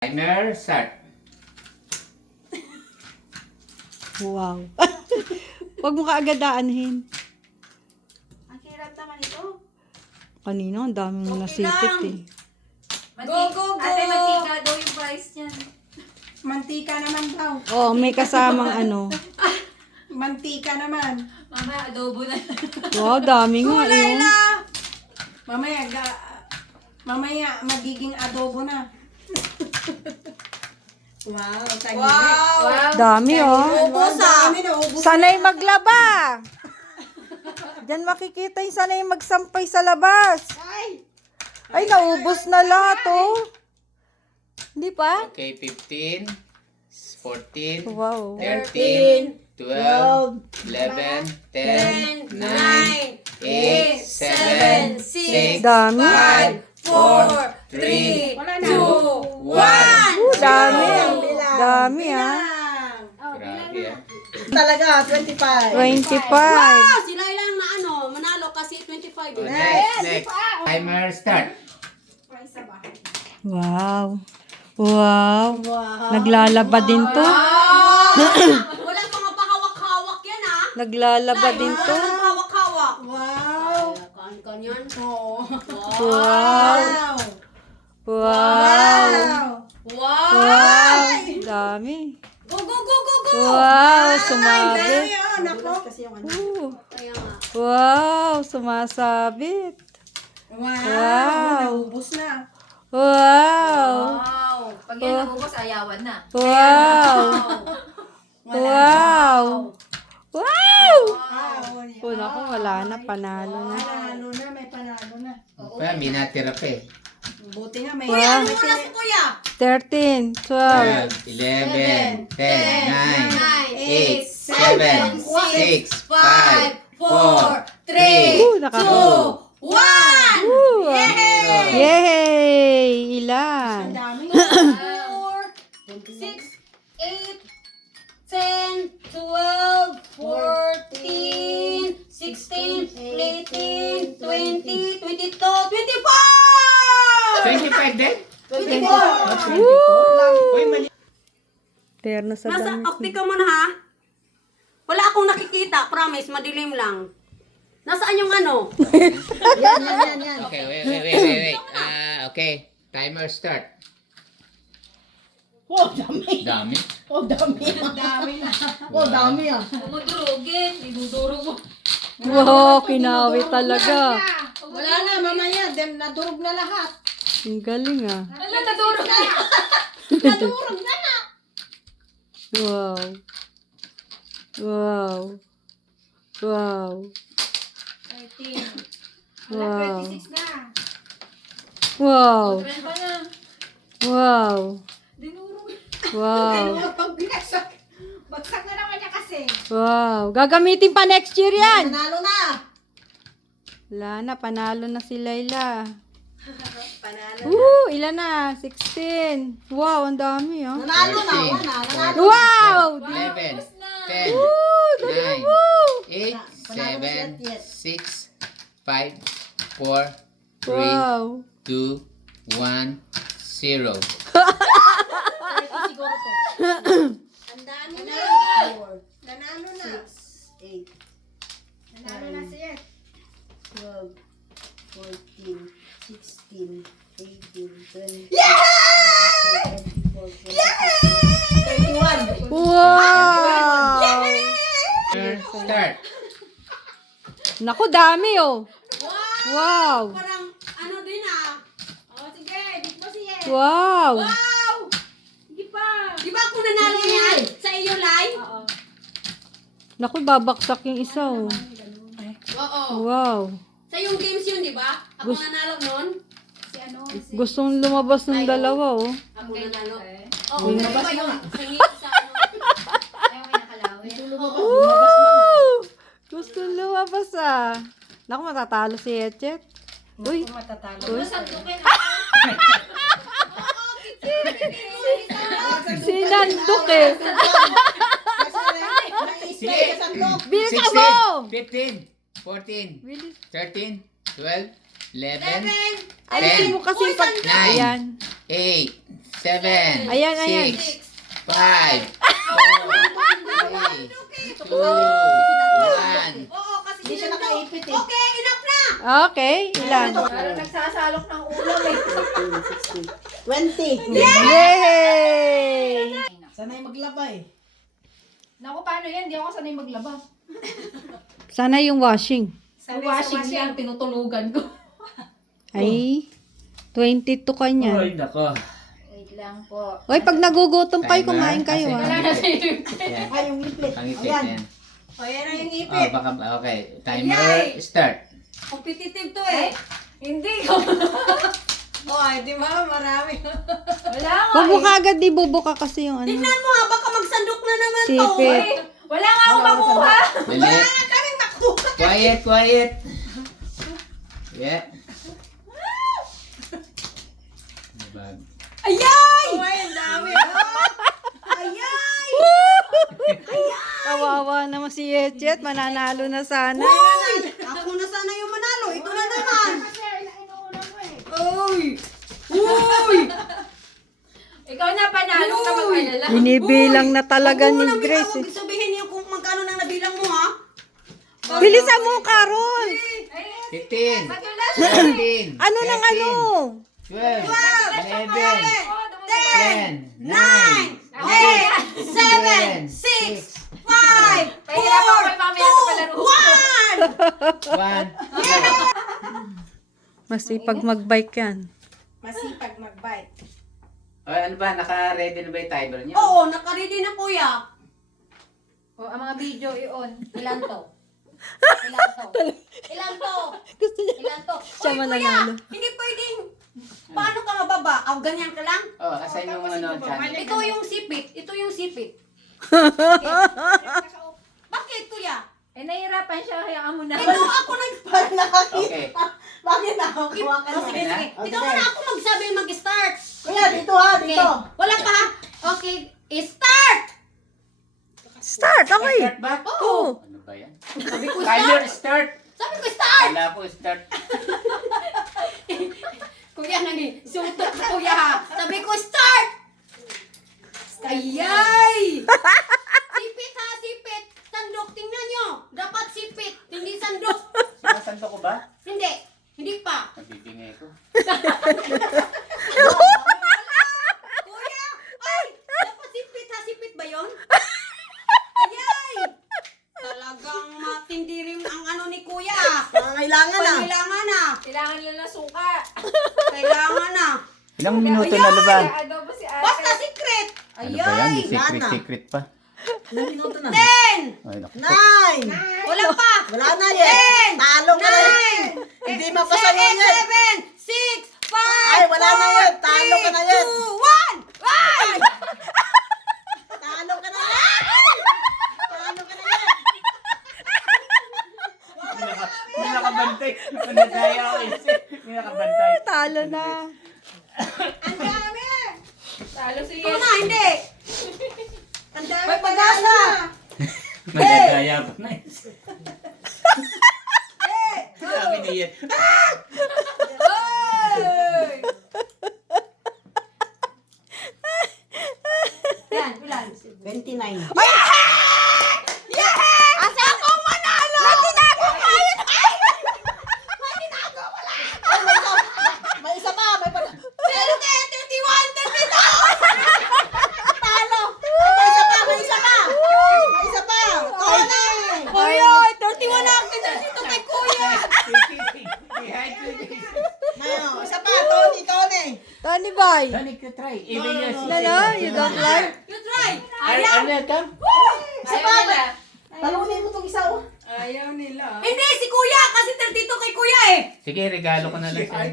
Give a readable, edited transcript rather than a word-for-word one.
Timer, start. Wow. Huwag mo kaagadaanhin. Ang hirap naman ito. Kanina, ang dami mo nasipit eh. Go! Ate, mantika daw yung price niyan. Mantika naman daw. Oh, may kasamang ano. Mantika naman. Mama, adobo na. Wow, dami nga eh. Mamaya magiging adobo na. Wow, tagilid. Wow! Dami oh. Ubus ah. Ubus. Sanay maglaba. Diyan makikita yung sanay magsampay sa labas. Ay, naubos na lahat oh. Hindi pa? Okay, 15, 14, Wow. 13, 12, 11, 10, 9, 8, 7, 6, Dami. 5, 4, 3, 2, 1. Dami. Dami ah. Grabe ah. Talaga, 25. 25. Sila ilang na manalo kasi 25. Oh, next. Timer, start. Wow. Wow. Naglalaba din to. Wala pang pahawak-hawak yan Naglalaba din to. Walang hawak-hawak. Wow. Kanyan. Wow. Wow. Wow. Wow. Dami. Go, go, go, go, go. Wow. Sumabit. Nako. Kaya nga. Wow. Sumasabit. Wow. Ubus na. Wow. Wow! Pag yan nabubos, ayawan na. Wow. Wow. Wow. Oh, naku, wala na. Panalo na. Panalo na, may panalo na. Kaya may natira pa eh. Buti nga may... Wow. Ano na si Kuya? 13, 12. 12, 11, 10, 9, 8, 7, 6, 5, 4, 3, Naka- 1. Woo! Yay! Ilan? Dami. 4, 6, 8, 10, 12, 14, 16, 18, 20, 22, 24! 25 din? 24! Uy, mali. Terno sa Nasa, damit. akti ka muna ha? Wala akong nakikita, promise, madilim lang. Nasaan yung ano? Okay, wait. Okay. Timer, start. Oh, dami. Dami. Oh, dami. Dami na. Oh, dami ah. Umudurugin, idudurog mo. Wow, kinawi talaga. Wala na, mamaya. Nadurog na lahat. Ang galing ah. Ala, nadurog na. Nadurog na na. Wow. Wow. Wow. 13. Wow. 26 na. Wow. Friend pa na. Wow. Dinurog. Wow. Bagsak na naman niya kasi. Wow. Gagamitin pa next year yan. Nanalo na. Wala na, panalo na si Layla. Panalo. Ilan na? 16. Wow, ang dami ah. Nanalo na. Wala. Nanalo. Wow! 11, 10, Woo! Galing 9, mo! 8, 7, 6, 5, 4, 3, Wow. 2, 1, 0. Siguro to. Ang dami na. Nanalo na. 8. Nanalo na siya. 12, 14, 16, 18, 20, 24, 25, 31. Wow! Start. Naku, dami oh. Wow! Parang ano din Oh, sige, di mo siya. Wow! Wow! Hindi pa. Di ba kung nanalo niyan sa iyo, Lai? Naku, babaksak yung isa oh. Oo. Wow! Sa yung games yun, di ba? Ako nanalo nun. Gustong lumabas ng dalawa oh. Ako nanalo. Oo, Yung di ba yung sa ano? Ayaw kinakalawin. Woo! Gustong lumabas ah. Naku, matatalo si Echet. Uy! Uy! Sandukin. Sinandok eh. Sige. Bilisan mo! 15, 14, Bilis. 13, 12, 11, Alisin mo kasi pag... 9, Ayan. 8, 7, Ayan, ayan. 6, 5, 4, 3, 2, 1. Oo, kasi Hindi siya nakaipit eh. Okay, enough na! Okay, ilan? Parang nagsasalok ng ulam eh. 20. Yay! Sanay maglaba eh. Naku, paano yan? Hindi ako sanay maglaba. Sana yung washing. Sa washing yan, tinutulugan ko. Ay, 22 ka niyan. Ay, nako. Wait lang po. Oy, pag nagugutom kayo, Timer, kumain kayo kasi ah. Wala na sa'yo. Yan. Ay, yung ipit. Pangipit Ayan. yan. O, yan na yung Oh, ipit. baka, okay. Timer, Yay! start. Competitive to eh. Hindi ko. Oh, di ba? Marami. Wala nga Huwag mo eh. kagad di bubuka kasi yung ano. Tingnan mo ha, baka magsandok na naman to. Sipit. Eh, wala nga ako makuha. Dali. Kaming makuha. Quiet, quiet. Yeah. Bag. Ayay! Ay, ang dami. Ayay! Kawawa naman si Yechet, mananalo na sana. Uy! Ako na sana yung manalo. Ito na naman. Uy! Uy! Ikaw na panalo ka mag-alala. Binibilang na talaga Huwag ni mo na Grace. huwag sabihin niyo kung magkano nang nabilang mo ha. Bilisan mo, Carol! 15, Matula 17, Ano nang ano? 12, 11, 10, 9, 8, 7, 6, 5, 4, 3, Pahirap ako kay mamaya sa palaro. 2, 1! 1. Masipag mag-bike yan. Masipag mag-bite. Ay, ano ba? Naka-ready na ba yung timer niyo? Oo, nakaready na kuya. O, ang mga video i-on. Ilan to? Ilan to? Ilan to? Ilan to? Siya Uy, mananalo. kuya, hindi pwedeng. Paano ka mababa? Aw, ganyan ka lang? Oh, asan yung ano, channel? Ito yung sipit. Ito yung sipit. Bakit kuya? Eh, nahihirapan siya, hayaan mo na. Ito ako nag... Parang nakakita. Okay. Bakit ako? Kuha ka Oh, sige, na. sige. Okay. Ikaw na ako magsabi mag-start. Kuya, dito ha, Okay. dito. Wala pa ha? Okay. Start! Start, okay. Start ba? Oo. Ano ba yan? Sabi ko Timer, start. start! Sabi ko start! Wala po, start. Kuya, nani, sutok ko kuya ha. Sabi ko, start! Ayay! Sipit ha, sipit. Sandok, tingnan nyo. Dapat sipit, hindi sandok. Sinasando ko ba? Hindi. Hindi pa. Nabibingay ko. Kuya! Ay! Dapat sipit ha, sipit ba yun? Ayay! Talagang matindi rin ang ano ni kuya. Kailangan na. Kailangan na. Kailangan nila na suka. Kailangan na. Ilang minuto na ba? Kaya daw po si ate. Basta secret. Ano ba yan? Ayay! Secret, Lana. secret pa. Ilang minuto na? 10! Ay, naku. 9. Wala pa! Wala na yan. 10! Talo ka na yan. Hindi mapasagot yan. 7, 6, 5, Ay, wala na yan. Talo ka na yan. 2, 1! Ay! Talo ka na yan. Talo ka na yan. May nakabantay. Manadaya ako eh. May nakabantay. Talo na. Ang dami! Talo si Ito Yes. na, hindi! Ang dami may pag-asa! Manadaya pa na eh. Sabi niya. Yan, ilan? 29. Asa ako manalo? Natinago ka yun! Ay! Natinago ko lang! May isa pa. May pa. 30, 31, 32! Talo! May isa pa. May isa pa. May isa pa. Tony. Kuya, 31 na ako dito kay kuya! Mayo, isa pa. Tony, Tony. Tony Boy. Tony, you try. Even yes. Ano? You don't like? You try! Ayaw. Ano come? Isa pa. Talunin mo itong isa. Oh. Hindi, si kuya! Kasi 32 kay kuya eh! Sige, regalo ko na lang sa'yo.